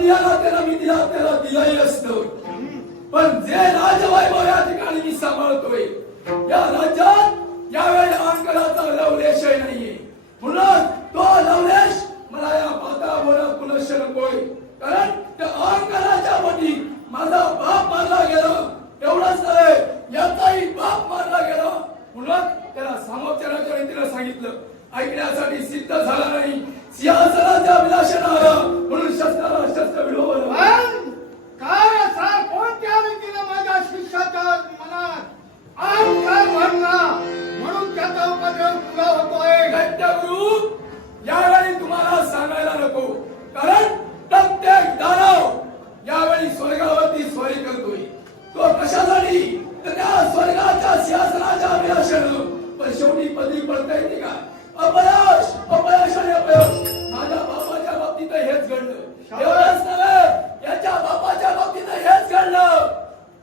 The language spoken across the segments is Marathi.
दिला त्याला मी दिला त्याला दिलाही असतो, पण जे राजवैभव या ठिकाणी मी सांभाळतोय या राज्यात यावेळी अहंकाराचा लवलेशही नाहीये, म्हणून तो लवलेश मला या माता बोला पुनश्च नकोय, कारण त्या अहंकाराच्या पोटी माझा बाप मारला गेला, एवढंच नव्हे याचाही बाप मारला गेला, म्हणून त्याला सामोपचाराच्या रीतीने सांगितलं, ऐकण्यासाठी सिद्ध झाला नाही, सिंहासनाच्या विलाशाने आला म्हणून शस्त्राला शस्त्र विडवलं. काय असा कोणत्या रीतीने माझ्या शिष्याच्या मनात अहंकार भरला म्हणून त्याचा उपद्रव तुला होतोय. गुरु यावेळी तुम्हाला सांगायला नको, कारण प्रत्येक दानव यावेळी स्वर्गावरती स्वारी करतोय, तो कशासाठी तर त्या स्वर्गाच्या सिंहासनाच्या अभिलाषेनं, पण शेवटी पदरी पडता येते का? अपयश अपयश आणि अपयश. माझ्या बापाच्या बाबतीत हेच घडलं, एवढंच नव्हे याच्या बापाच्या बाबतीत हेच घडलं,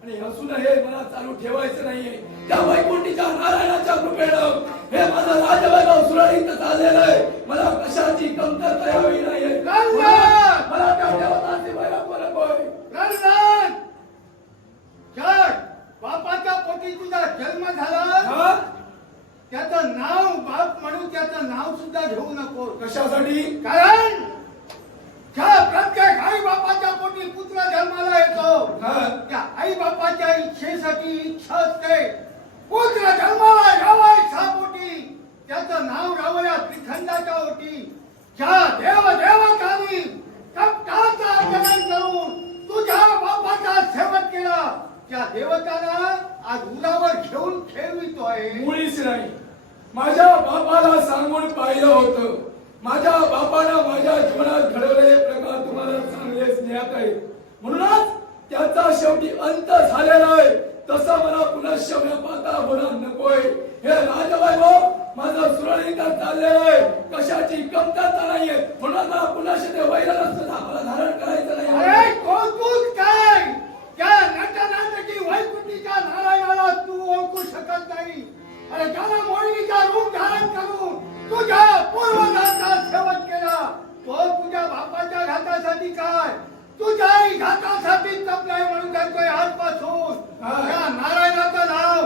आणि असून हे मला चालू ठेवायचं नाहीये. त्या वैकुंठीच्या नारायणाच्या कृपेनं हे माझं राजवैभव सुरळीत चाललेलं आहे, मला कशाची कमतरता यावी नाहीये. मला त्या देवतांची वैराग्य नकोय. बापाच्या पोटी तुझा जन्म झाला, त्याचं नाव बाप म्हणून त्याचं नाव सुद्धा घेऊ नको. कशासाठी? कारण प्रत्येक आई बापाच्या पोटी पुत्र जन्माला येतो, त्या आई बापाच्या इच्छेसाठी इच्छा असते, पुत्र जन्माला यावा इच्छापोटी, त्याचं नाव रावया त्रिखंडाच्या ओटी. ज्या देव देवतांनी कपटाचा अर्चन करून तुझ्या बापाचा सेवक केला, त्या देवताला आज उरावर घेऊन खेळवितोय. मुळीच नाही. माझ्या बापाला सांगून पाहिलं होतं, माझ्या बापानं माझ्या जीवनात घडवलेले प्रकार तुम्हाला चांगले ज्ञात आहेत, म्हणूनच त्याचा शेवटी अंत झालेला आहे. तसं मला पुनश्च पाहता होणार नकोय. हे राजवैभव माझं सुरळीत चाललेलं आहे, कशाची कमतरता नाहीये, म्हणून मला पुनश्च ते वैराग्य मला धारण करायचं नाही. अरे कौतुक काय, त्या नटनाटकी वैकुंठीच्या नारायणाला तू ओळखू शकत नाही. अरे ज्याला मोहिनीचा रूप धारण करून तुझ्या पूर्वजांचा सेवक केला, तो तुझ्या बापाच्या घातासाठी काय, तुझ्याही घातासाठी तपलाय म्हणून सांगतोय. आजपासून या नारायणाचं नाव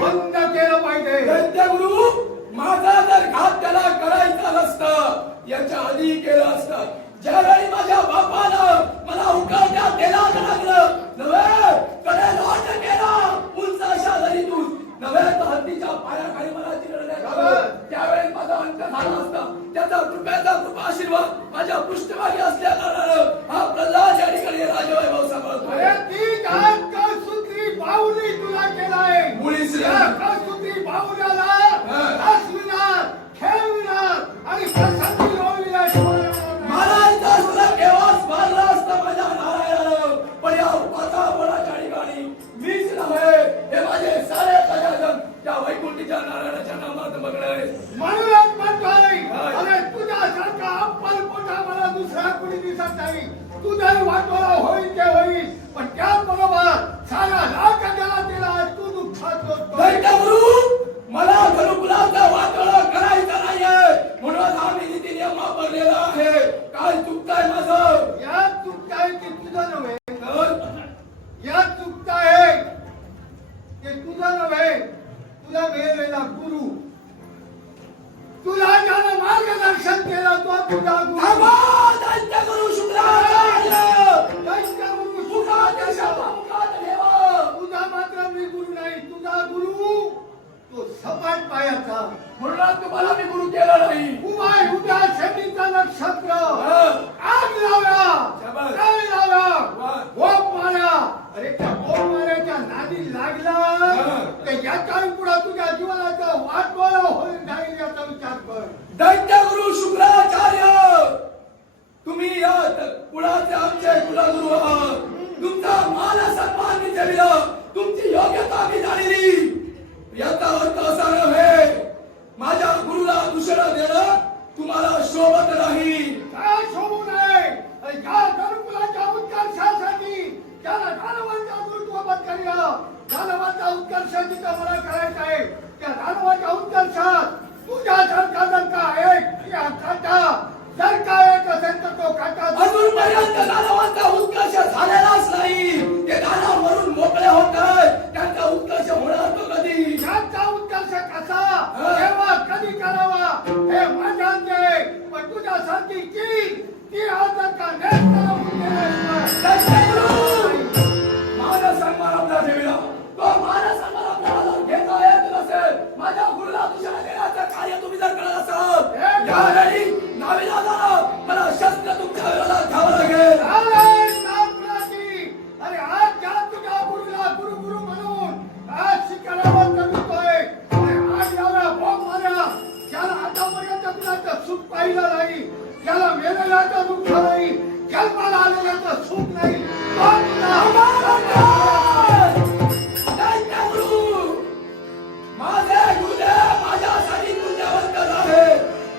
बंद केलं पाहिजे. गुरु माझा जर घात त्याला करायचा नसता, याच्या आधी केला असता. ज्यावेळी माझ्या बापानं मला उकाट्या केला लागलं नव्हे, कडे लोट केला उंच अशा दरीतून नव्हे, तर हत्तीच्या पायाखाली मला चिरडण्यात, त्यावेळी माझा अंत झाला असता. त्याचा कृपा आशीर्वाद माझ्या पृष्ठभागी असल्या कारणानं हा प्रल्हाद या ठिकाणी राजवैभव सांभाळतो. अरे ती कळसूत्री बाहुली तुला केलाय, मुळीच कळसूत्री बाहुल्याला हसविणार, खेळविणार आणि प्रसंगी लोळविणार. मला तुला केव्हाच मारला असता माझ्या नारायणानं, पण या वातावरणाच्या ठिकाणी मीच नव्हे, हे माझे सारे प्रजाजन त्या वैकुंठीच्या नारायणाच्या नामात मग्न आहे. म्हणूनच म्हणतोय, अरे तुझ्यासारखा अप्पल पोटा मला दुसरा कुणी दिसत नाही. तुझाही वाटोळा होईल ते होईल, पण त्याचबरोबर सारा राजकाला दिला तू दुःखात होतो. मला घरकुलाचा वाटोळा करायचा नाहीये, म्हणून आम्ही नीती नियम वापरलेला आहे. काय चुकताय माझं? यात चुकताय की तुझं नव्हे, यात चुकताय ते तुझं नव्हे, तुला मिळालेला गुरु, तुला ज्यानं मार्गदर्शन केलं तो तुझा गुरु. गुरु शुक्राचार्य तुझा मात्र मी गुरु नाही, तुझा गुरु तो सपाट पायाचा, म्हणून तुम्हाला मी गुरु केला नाही. उभा उद्या शनीचा नक्षत्र आग लावला, जाळी लावला, गोप मारा. अरे त्या गोप माऱ्याच्या नादी लागला ते याच्या पुढे तुझ्या जीवनाचा वाटोळा होईल नाही याचा विचार कर. दैत्य गुरु शुक्राचार्य, तुम्ही या कुळाचे आमचे कुलगुरु आहात. तुमचा मान सन्मान मी ठेवला, तुमची योग्यता मी जाणली. याचा अर्थ असा नव्हे माझ्या गुरुला दूषण देणं तुम्हाला शोभत नाही. काय शोभू नये? या गुरुकुलाच्या उत्कर्षासाठी त्याला दानवांचा गुरुत्वपद करूया. दानवांचा उत्कर्ष जिथं मला करायचा आहे, त्या दानवाच्या उत्कर्षात तुझ्या सारखा जर का एक या काटा जर का एक असेल तर तो काटा अजूनपर्यंत दानवांचा माझा सन्मान आपला ठेवला तो माझा सन्मान आपल्याला घेता येत नसेल माझ्या गुरुला तुझ्या देण्याचं कार्य तुम्ही जर करत असाल यावेळी नाविलाजानं मला शस्त्र तुमच्या विरोधात घ्यावं लागेल. अरे आज ज्या तुझ्या गुरुला गुरु गुरु म्हणून आज शिकारावर करतोय आज याला भोग मारा ज्याला आतापर्यंत कुणाचं सुख पाहिलं नाही ज्याला मेलेल्याचं दुःख नाही जन्माला आलेल्याचं सुख नाही माझे गुरुदेव माझ्यासाठी पुण्यवंत झाले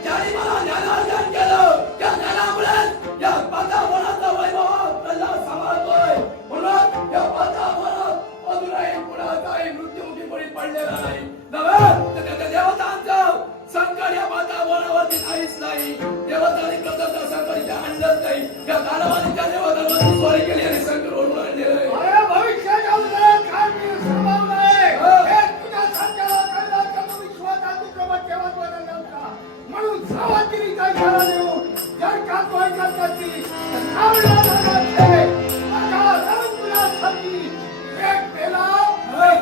ज्यांनी मला ज्ञानार्जन केलं त्या ज्ञानामुळे या वातावरणाचा वैभव आपल्याला सांभाळतोय म्हणून या वातावरणात अजूनही कुणाचाही मृत्युमुखी बळी पडलेला नाही नव्हे त्या देवतांचं संकट या वातावरणावरती काहीच नाही देवतांनी प्रथम संकट आणलंच नाही या दानवाने त्या देवतांवरती स्वारी केली आणि संकट ओढून आणलेलं आहे. भविष्याच्या उदयात काय मी सांभाळलंय हे तुझ्या सत्याला कळलं का तू विश्वाचा तुझ्यावर ठेवत नव्हता म्हणून सावधगिरीचा इशारा देऊन जर का तो ऐकत नसतील तर नावला जाणार माझ्या रंगुलासाठी एक पेला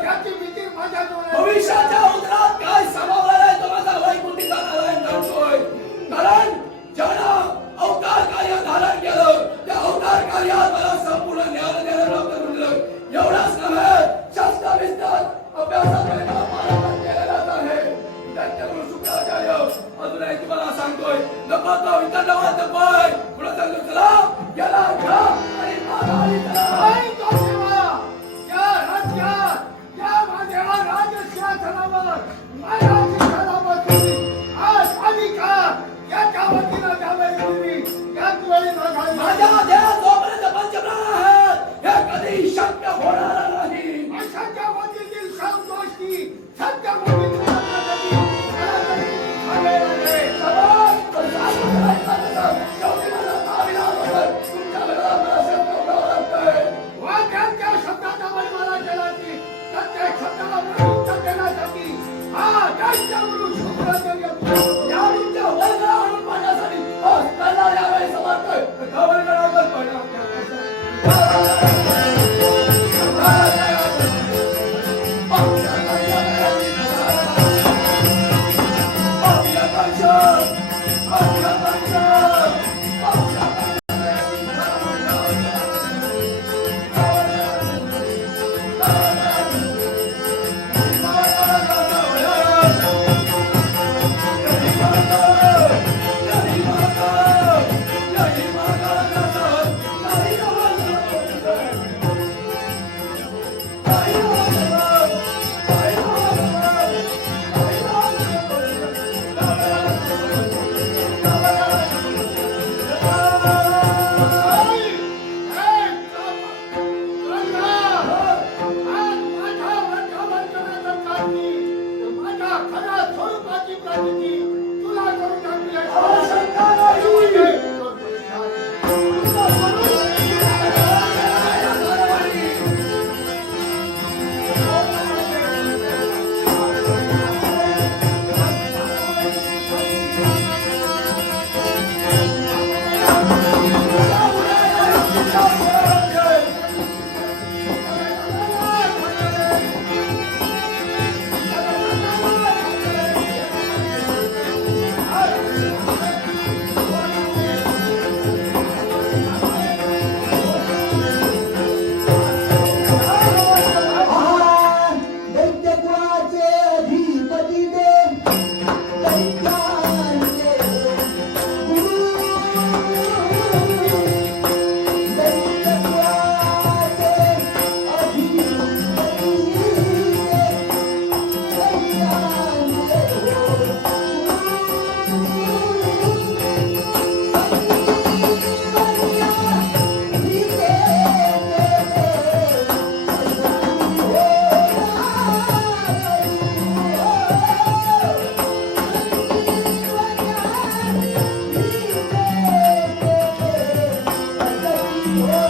त्याची भीती माझ्या डोळ्यात भविष्याच्या उदरात काय सांभाळलं आहे तो माझा वैकुंठी जाणार आहे म्हणतोय कारण ज्यानं अवतार कार्य धारण केलं त्या अवतार कार्यात मला संपूर्ण ज्ञान द्यायला प्राप्त करून दिलं एवढंच नव्हे शास्त्रविस्तार अभ्यासाकडे मला पारंगत केलेलाच आहे. दैत्यगुरु शुक्राचार्य अजूनही तुम्हाला सांगतोय नको तो वितंडवाद नकोय पुढे सांगतो चला याला घ्या आणि मारा आणि चला. नाही तो सेवा या राज्यात या माझ्या राजसिंहासनावर माझ्या शिखरावरती आज अधिकार याच्या वतीनं द्यावे तुम्ही याच वेळी मागावी माझ्या देहात जोपर्यंत पंचप्राण आहेत हे कधी शक्य होणार नाही. अशाच्या वतीतील सर्व गोष्टी सत्य गोष्टी करण्यासाठी मला तरी समाज पण जागरूक राहायचं शेवटी मला नाविलाज होतोय. तुमच्या घराला मला शब्द उठावं लागतंय. वाक्यांच्या शब्दाचा बलिवारा केला की प्रत्येक शब्दाला प्रयुक्त देण्यासाठी हा दैत्यगुरु शुक्राचार्य या तुमच्या वरला आणून पाहण्यासाठी त्यांना यावेळी समर्थोय खबर करावं Oh